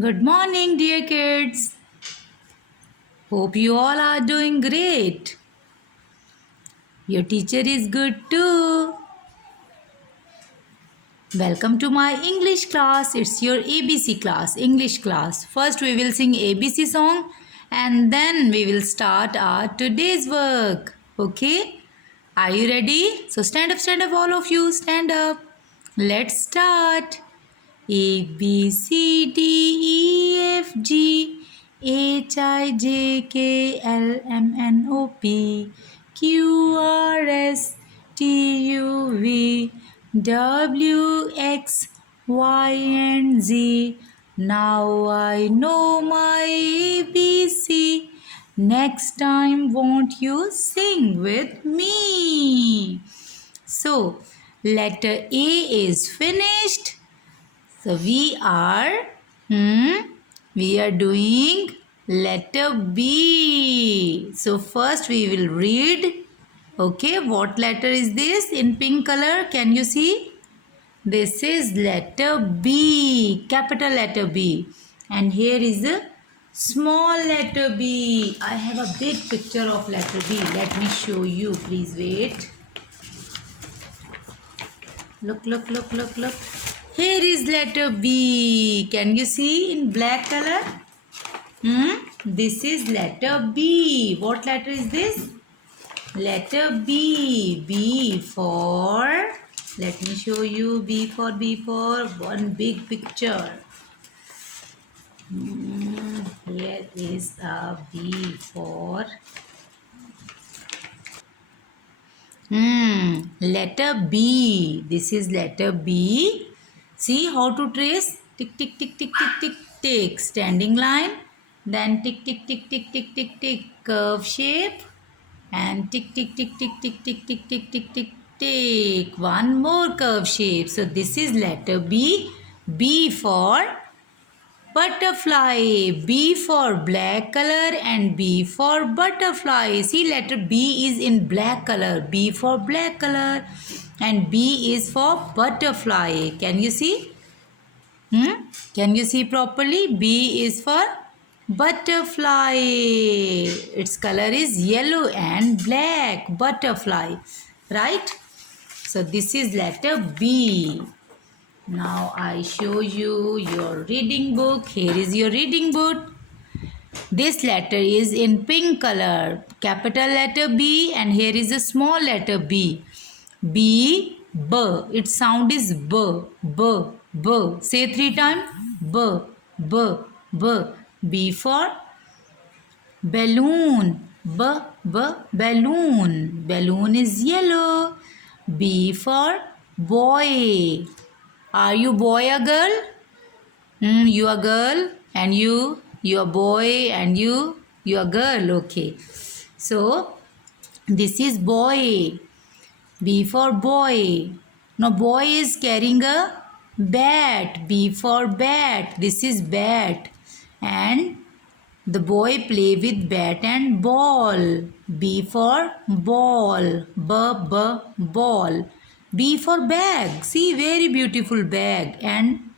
Good morning, dear kids. Hope you all are doing great. Your teacher is good too. Welcome to my English class. It's your ABC class, English class. First, we will sing ABC song and then we will start our today's work. Okay? Are you ready? So, stand up, all of you. Stand up. Let's start. A B C D E F G H I J K L M N O P Q R S T U V W X Y and Z. Now I know my ABC. Next time, won't you sing with me? So, letter A is finished. So we are doing letter B. So first we will read. Okay, what letter is this in pink color? Can you see? This is letter B, capital letter B. And here is a small letter B. I have a big picture of letter B. Let me show you. Please wait. Look. Here is letter B. Can you see in black color? This is letter B. What letter is this? Letter B. B for, let me show you. B for one big picture. Here is a B for letter B. This is letter B. See how to trace? Tick, tick, tick, tick, tick, tick, tick. Standing line. Then tick, tick, tick, tick, tick, tick, tick. Curve shape. And tick, tick, tick, tick, tick, tick, tick, tick, tick, tick, tick. One more curve shape. So this is letter B. B for butterfly. B for black color and B for butterfly. See, letter B is in black color. B for black color and B is for butterfly. Can you see? Can you see properly? B is for butterfly. Its color is yellow and black. Butterfly. Right? So this is letter B. Now I show you your reading book. Here is your reading book. This letter is in pink color. Capital letter B and here is a small letter B. B, B. Its sound is B, B, B. Say 3 times. B, B, B. B for balloon. B, B, balloon. Balloon is yellow. B for boy. Are you boy or girl? You are girl and you are boy and you are girl. Okay. So this is boy. B for boy. Now boy is carrying a bat. B for bat. This is bat. And the boy play with bat and ball. B for ball. Ball. B for bag. See, very beautiful bag. And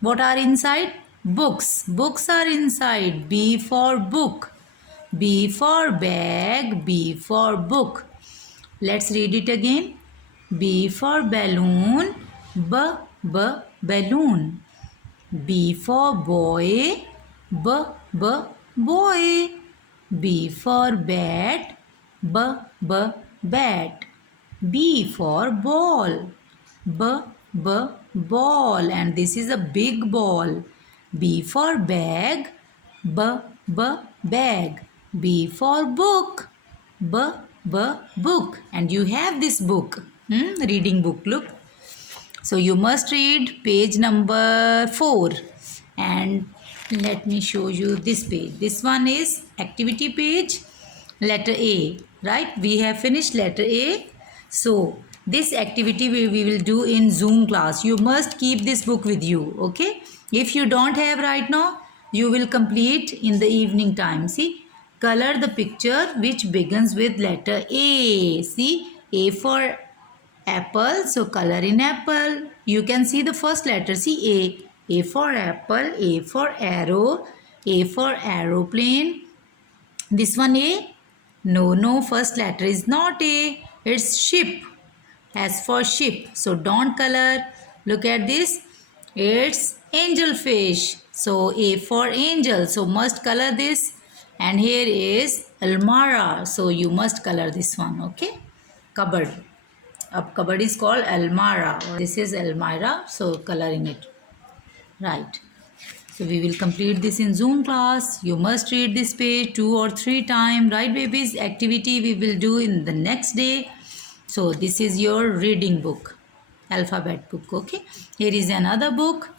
what are inside? Books. Books are inside. B for book. B for bag. B for book. Let's read it again. B for balloon. Balloon. B for boy. Boy. B for bat. Bat. B for ball. Ball. And this is a big ball. B for bag. Bag. B for book. Book. And you have this book. Reading book. Look. So you must read page number 4. And let me show you this page. This one is activity page. Letter A. Right? We have finished letter A. So this activity we will do in Zoom class. You must keep this book with you. Okay? If you don't have right now, you will complete in the evening time. See? Color the picture which begins with letter A. See? A for apple. So color in apple. You can see the first letter. See? A for apple, A for arrow, A for aeroplane. This one A? No, first letter is not A. It's ship. S for ship. So don't color. Look at this. It's angelfish. So A for angel. So must color this. And here is almara. So you must color this one. Okay. Cupboard. A cupboard is called almara. This is Elmira. So coloring it. Right. So we will complete this in Zoom class. You must read this page 2 or 3 times. Right, babies? Activity we will do in the next day. So this is your reading book. Alphabet book. Okay. Here is another book.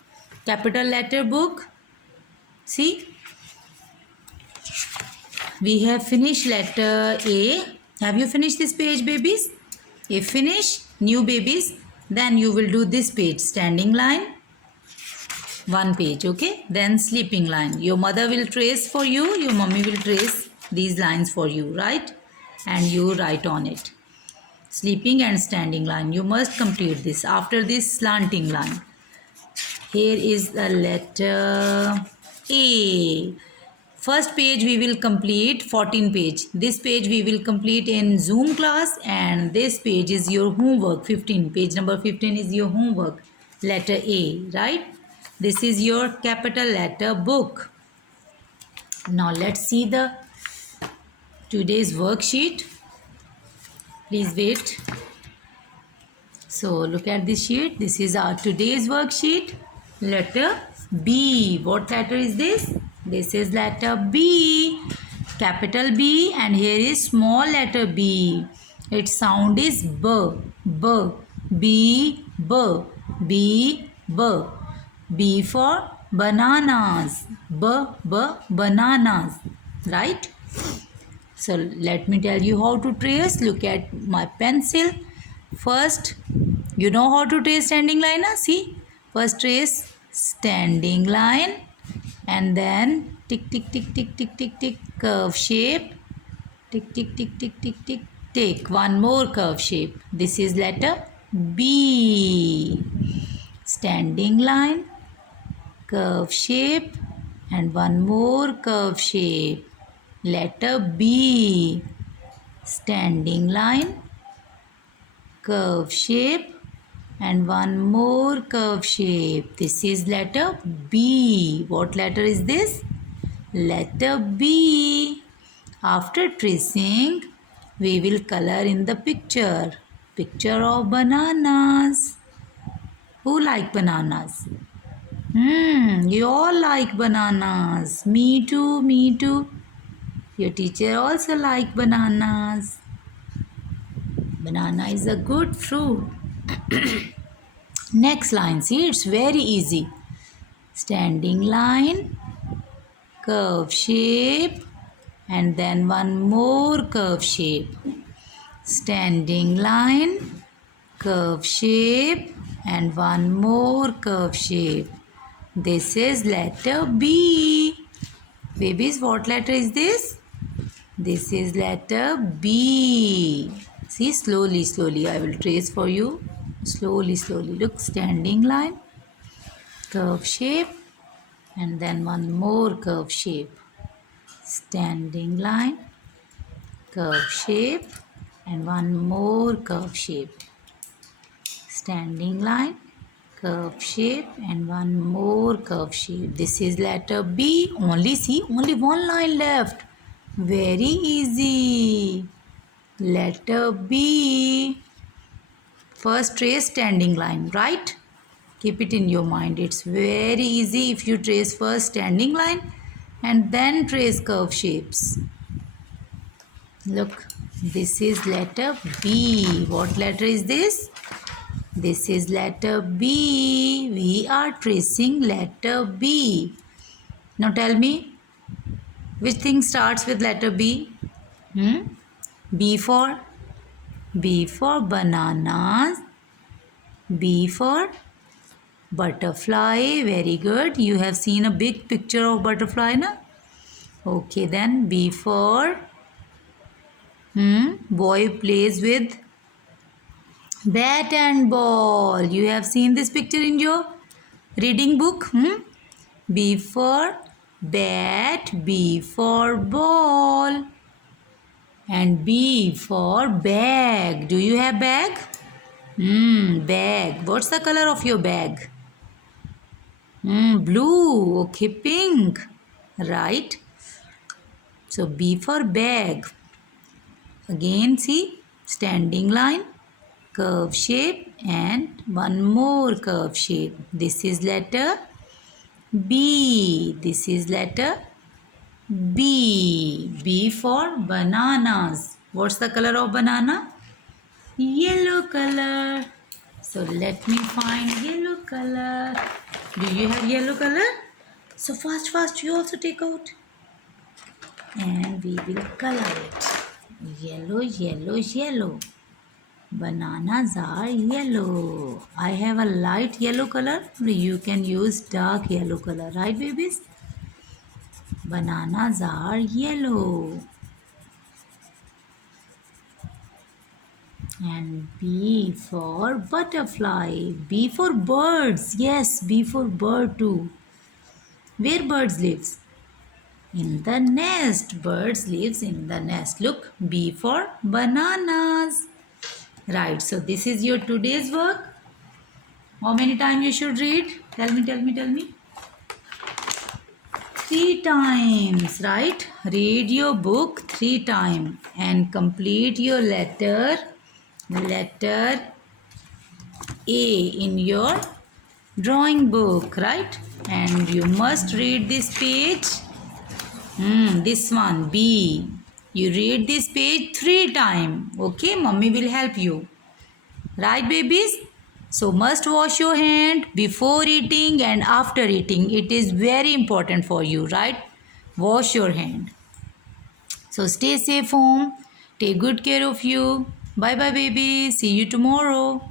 Capital letter book. See. We have finished letter A. Have you finished this page, babies? If finish, new babies, then you will do this page. Standing line. One page, okay? Then sleeping line. Your mother will trace for you. Your mommy will trace these lines for you, right? And you write on it. Sleeping and standing line. You must complete this. After this, slanting line. Here is the letter A. First page we will complete 14 page. This page we will complete in Zoom class, and this page is your homework 15. Page number 15 is your homework. Letter A, right? This is your capital letter book. Now let's see the today's worksheet. Please wait. So look at this sheet. This is our today's worksheet. Letter B. What letter is this? This is letter B. Capital B, and here is small letter b. Its sound is B. B. B. B. B. B. B for bananas. B. B. Bananas. Right? So let me tell you how to trace. Look at my pencil. First, you know how to trace standing line? Huh? See? First trace standing line, and then tick tick tick tick tick tick tick curve shape. Tick tick tick tick tick tick tick. One more curve shape. This is letter B. Standing line, curve shape, and one more curve shape. Letter B. Standing line, curve shape, and one more curve shape. This is letter B. What letter is this? Letter B. After tracing, we will color in the picture. Picture of bananas. Who like bananas? You all like bananas. Me too, me too. Your teacher also like bananas. Banana is a good fruit. Next line, see, it's very easy. Standing line, curve shape, and then one more curve shape. Standing line, curve shape, and one more curve shape. This is letter B. Babies, what letter is this? This is letter B. See, slowly, slowly. I will trace for you. Slowly, slowly. Look, standing line, curve shape, and then one more curve shape. Standing line, curve shape, and one more curve shape. Standing line, curve shape, and one more curve shape. This is letter B. Only see, only one line left. Very easy. Letter B. First trace standing line, right? Keep it in your mind. It's very easy if you trace first standing line and then trace curve shapes. Look, this is letter B. What letter is this? This is letter B. We are tracing letter B. Now tell me, which thing starts with letter B? B for bananas. B for butterfly. Very good. You have seen a big picture of butterfly, na? Okay, then B for boy plays with bat and ball. You have seen this picture in your reading book. B for bat, B for ball, and B for bag. Do you have bag? Bag. What's the color of your bag? Blue. Okay, pink. Right. So B for bag. Again, see, standing line, curve shape, and one more curve shape. This is letter B. This is letter B. B for bananas. What's the color of banana? Yellow color. So let me find yellow color. Do you have yellow color? So fast, you also take out. And we will color it. Yellow, yellow, yellow. Bananas are yellow. I have a light yellow color. You can use dark yellow color, right, babies? Bananas are yellow. And B for butterfly. B for birds. Yes, B for bird too. Where birds lives? In the nest. Birds lives in the nest. Look, B for bananas. Right, so this is your today's work. How many times you should read? Tell me. 3 times, right? Read your book 3 times and complete your letter A in your drawing book, right? And you must read this page. This one, B. You read this page 3 times. Okay, mommy will help you. Right, babies? So must wash your hand before eating and after eating. It is very important for you, right? Wash your hand. So stay safe home. Take good care of you. Bye bye, baby. See you tomorrow.